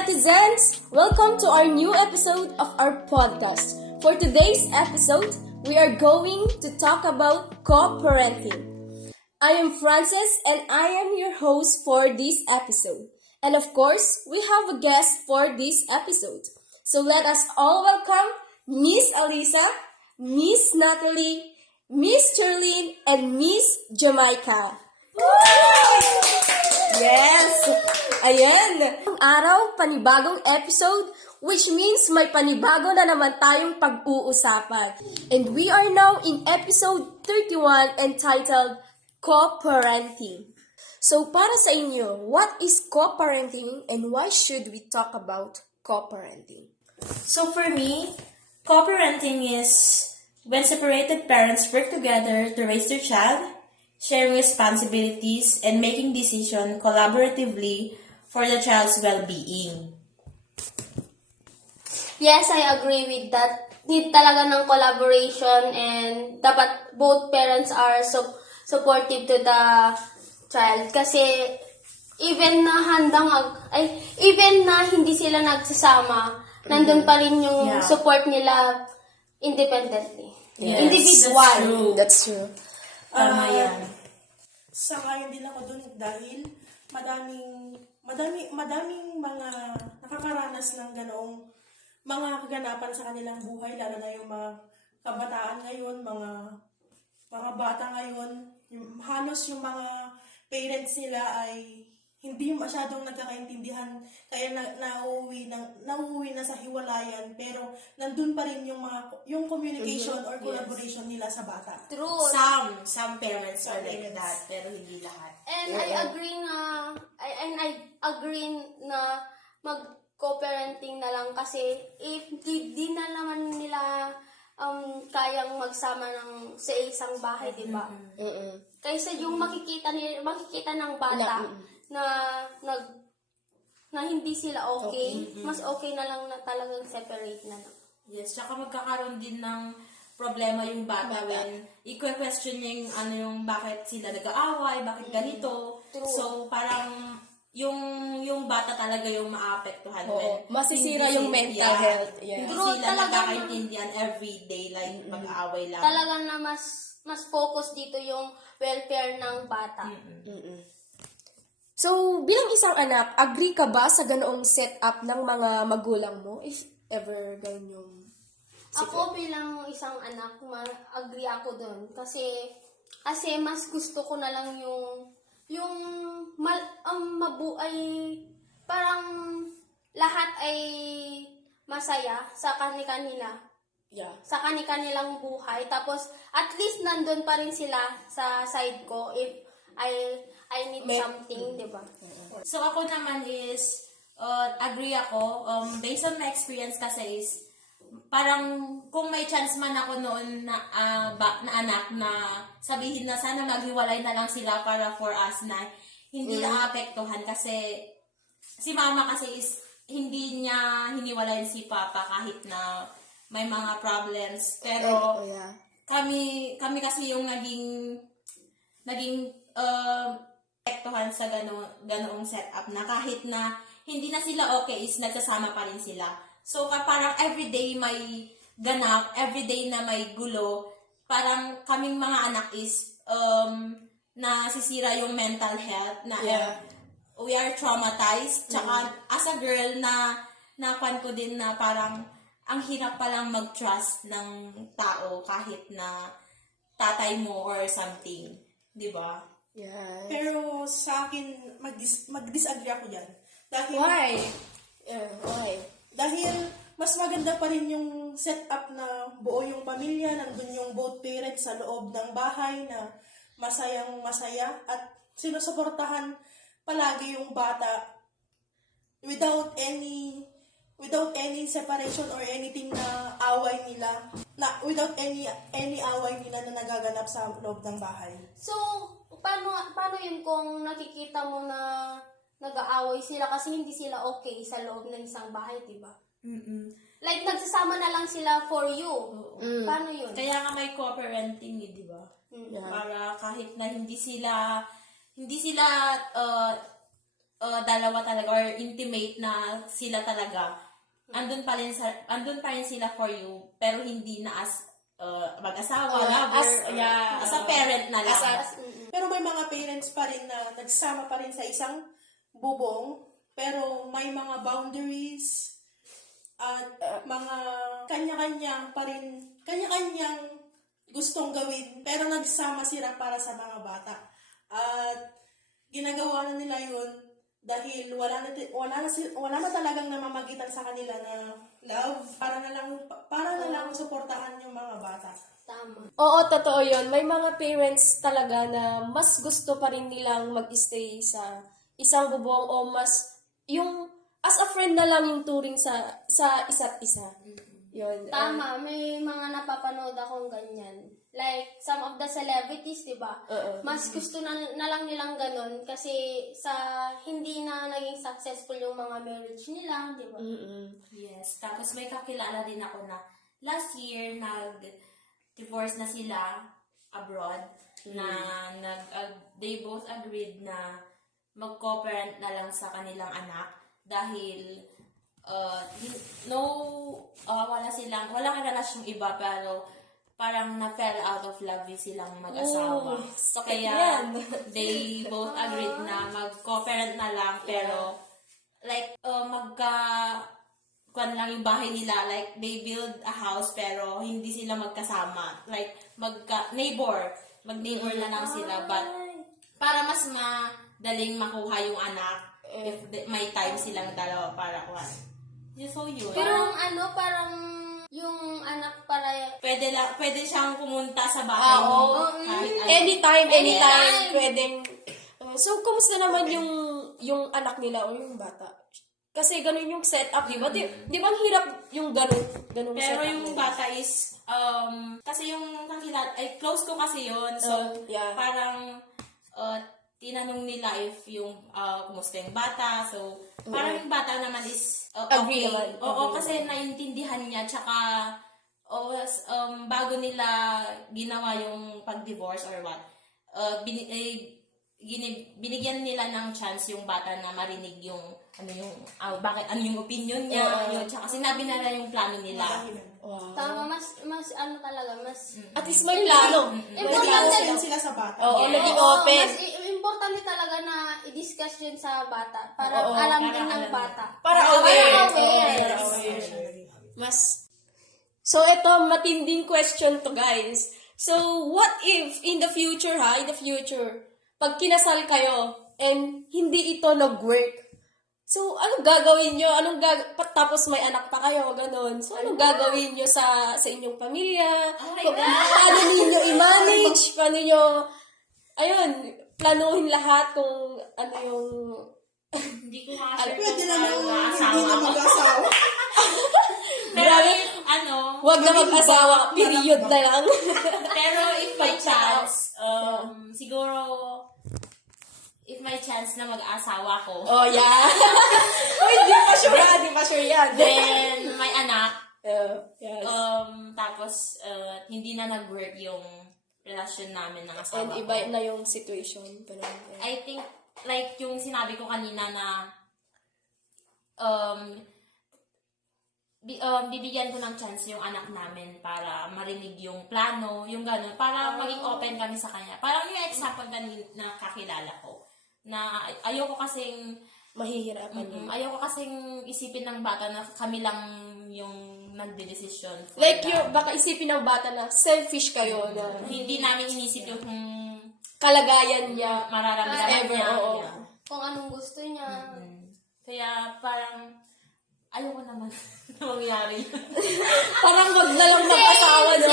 netizens! Welcome to our new episode of our podcast. For today's episode, we are going to talk about co-parenting. I am Frances and I am your host for this episode. And of course, we have a guest for this episode. So let us all welcome Miss Alisa, Miss Natalie, Miss Sterling, and Miss Jamaica. Yes! Ayan! Ang araw, panibagong episode, which means may panibago na naman tayong pag-uusapan. And we are now in episode 31 entitled Co-Parenting. So, para sa inyo, what is co-parenting and why should we talk about co-parenting? So for me, co-parenting is when separated parents work together to raise their child, sharing responsibilities, and making decisions collaboratively for the child's well-being. Yes, I agree with that. Need talaga ng collaboration and dapat both parents are supportive to the child. Kasi even na hindi sila nagsasama, nandun pa rin yung support nila independently. Yes, Individual. That's true. Tama yan. Sangayon din ako dun dahil madaming mga nakakaranas ng ganoong mga kaganapan sa kanilang buhay, lalo na yung mga kabataan ngayon, mga bata ngayon, halos yung mga parents nila ay hindi masyadong nagkakaintindihan, kaya nauuwi na sa hiwalayan, pero nandun pa rin yung communication or collaboration nila sa bata. True. Some parents are like that, pero hindi lahat. And I agree na mag-co-parenting na lang kasi if di na naman nila kayang magsama sa isang bahay, di ba? Kaysa yung makikita ng bata na hindi sila okay. Mas okay na lang na talagang separate na lang. Yes, tsaka magkakaroon din ng problema yung bata when i-question niya yung bakit sila nag-aaway, bakit ganito. True. So, parang yung bata talaga yung maapektuhan. Oo, masisira yung mental health. Yeah. Hindi True, sila talaga nagkakaintindihan everyday, like mag-aaway lang. Talaga na mas focus dito yung welfare ng bata. So, bilang isang anak, agree ka ba sa ganoong setup ng mga magulang mo? If ever ganun yung... Ako bilang isang anak, agree ako doon. Kasi mas gusto ko na lang mabuay, parang lahat ay masaya sa kanilang buhay. Tapos, at least nandun pa rin sila sa side ko if I need something, di ba? So, ako naman is, agree ako. Based on my experience kasi is, parang kung may chance man ako noon na anak na sabihin na sana maghiwalay na lang sila para for us na hindi naapektuhan kasi si mama kasi is hindi niya hiniwalayan si papa kahit na may mga problems. Pero kami kasi yung naging apektuhan sa ganoong setup na kahit na hindi na sila okay is nagsasama pa rin sila. So, parang everyday may ganap, everyday na may gulo, parang kaming mga anak is nasisira yung mental health, na we are traumatized. Tsaka, as a girl, nakuan ko din na parang ang hirap palang mag-trust ng tao kahit na tatay mo or something. Di ba? Yeah. Pero sa akin, mag-disagree ako dyan. Dahil, Why? Why? Dahil mas maganda pa rin yung setup na buo yung pamilya, nandun yung both parents sa loob ng bahay na masayang masaya at sinusuportahan palagi yung bata without any separation or anything na away nila, without any away nila na nagaganap sa loob ng bahay. So, paano yun kung nakikita mo na nag-aaway sila kasi hindi sila okay sa loob ng isang bahay, diba? Like, nagsasama na lang sila for you. Paano yun? Kaya nga may co-parenting di ba? Para kahit na hindi sila dalawa talaga or intimate na sila talaga, andun pa rin sila for you, pero hindi na as mag-asawa, lover, as a parent na lang. Pero may mga parents pa rin na nagsama pa rin sa isang bubong, pero may mga boundaries at mga kanya-kanya pa rin, kanya-kanyang gustong gawin, pero nagsama sila para sa mga bata. At ginagawa na nila yun dahil wala na talagang namamagitan sa kanila na love, para na lang suportahan yung mga bata. Tama. Oo, totoo yun. May mga parents talaga na mas gusto pa rin nilang mag-stay sa isang bubong o mas yung as a friend na lang yung turing sa isa't isa. Yun. Tama, may mga napapanood akong ganyan. Like, some of the celebrities, di ba? Mas gusto na lang nilang ganun kasi sa hindi na naging successful yung mga marriage nila, di ba? Yes. Tapos may kakilala din ako na last year nag-divorce na sila abroad na they both agreed na mag-co-parent na lang sa kanilang anak dahil walang relasyong iba pero parang na-fell out of love silang mag-asawa. So, kaya they both agreed na mag-co-parent na lang pero like kung lang yung bahay nila, like they build a house pero hindi sila magkasama. Like mag-neighbor na lang sila but para mas madaling makuha yung anak if may time silang dalawa para kuha. So yun. Pero parang yung anak para Pwede siyang pumunta sa bahay mo. Anytime, pwedeng. So, kumusta naman yung anak nila o yung bata? Kasi ganun yung setup, di ba? Di ba ang hirap yung ganun Pero setup? yung bata is, kasi yung kakilala, close ko kasi yun. So, parang, tinanong nila if yung, kumusta yung bata. So, parang yung bata naman is, Agree okay. naman. Oo, kasi naintindihan niya. Tsaka, bago nila ginawa yung pag-divorce or what, binigyan nila ng chance yung bata na marinig yung ano yung opinion niya, yun, tsaka sinabi nila yung plano nila. tama, mas talaga, mas At least may plano. Nag-open sila sa bata. Oo, naging Oo, open. mas importante talaga na i-discuss yun sa bata para alam din ng bata. Para aware. aware. So, ito, matinding question to, guys. So, what if, in the future, pag kinasal kayo, and hindi ito nag-work, so, anong gagawin nyo? Tapos may anak pa kayo, ganon. So, anong gagawin nyo sa inyong pamilya? Paano ninyo i-manage? Paano nyo, planuhin lahat kung ano yung... Hindi ko makasure Pwede kung naman hindi na asawa ko. mag-asawa. Pero if, Huwag na mag-asawa, period na lang. pero if may chance, siguro, if may chance na mag-asawa ko, Oh, yeah. Di pa sure yan. then may anak, Yes. tapos hindi na nag-work yung relasyon namin ng And asawa iba ko. na yung situation. Pero, I think, like yung sinabi ko kanina na bibigyan ko ng chance yung anak namin para marinig yung plano, yung gano'n, para maging open kami sa kanya. Parang yung example na kakilala ko, na ayoko kasing ayoko kasing isipin ng bata na kami lang yung nagde-decision. like, baka isipin ng bata na selfish kayo na hindi namin inisip yung kalagayan niya. mararamdaman Ever, niya. oo. Yeah. Kung anong gusto niya. Kaya parang ayoko naman na mangyari. Parang wag na lang mag-asawa, no?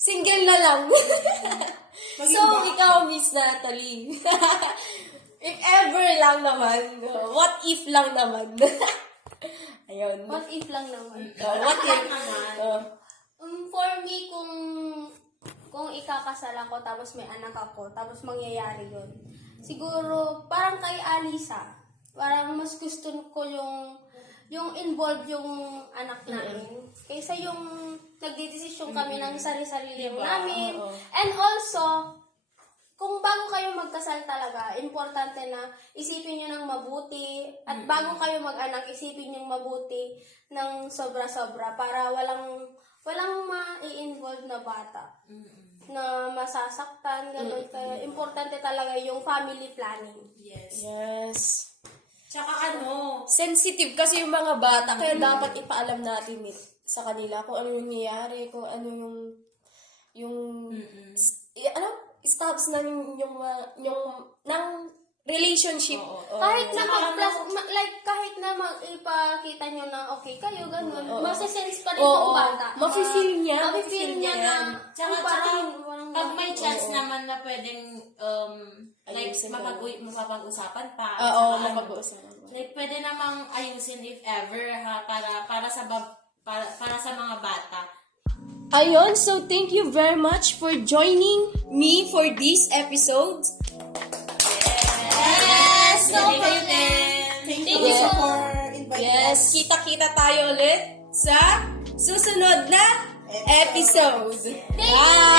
Single na lang. So, ikaw, Miss Natalie. If ever lang naman, what if lang naman? Ayun. What if lang naman? What if? For me, kung ikakasal ako, tapos may anak ako, tapos mangyayari yun. Siguro, parang kay Alisa, parang mas gusto ko yung involved yung anak namin. Kaysa yung nagdidesisyon kami ng sarili-sarili namin. And also, kung bago kayo magkasal talaga, importante na isipin nyo ng mabuti at bago kayo mag-anak, isipin nyo mabuti ng sobra-sobra para walang ma-i-involve na bata na masasaktan, ganun. Kaya importante talaga yung family planning. Yes. Yes. Tsaka Sensitive kasi yung mga bata, kaya dapat ipaalam natin sa kanila kung ano yung nangyayari, kung ano yung stops na yung ng relationship. Kahit na kahit na ipakita nyo na okay kayo, ganun, masisense pa rin yung bata. Mafe-feel niya. Mafe-feel niya na, Tsaka pag may chance naman na pwedeng Ayusin mapapag-usapan pa. Oo, mapag-uusapan. Like, pwede namang ayusin if ever para sa mga bata. Ayun, so thank you very much for joining me for this episode. Yes! No Thank you you. for inviting Yes, us. kita-kita tayo ulit sa susunod na episode. Thank you!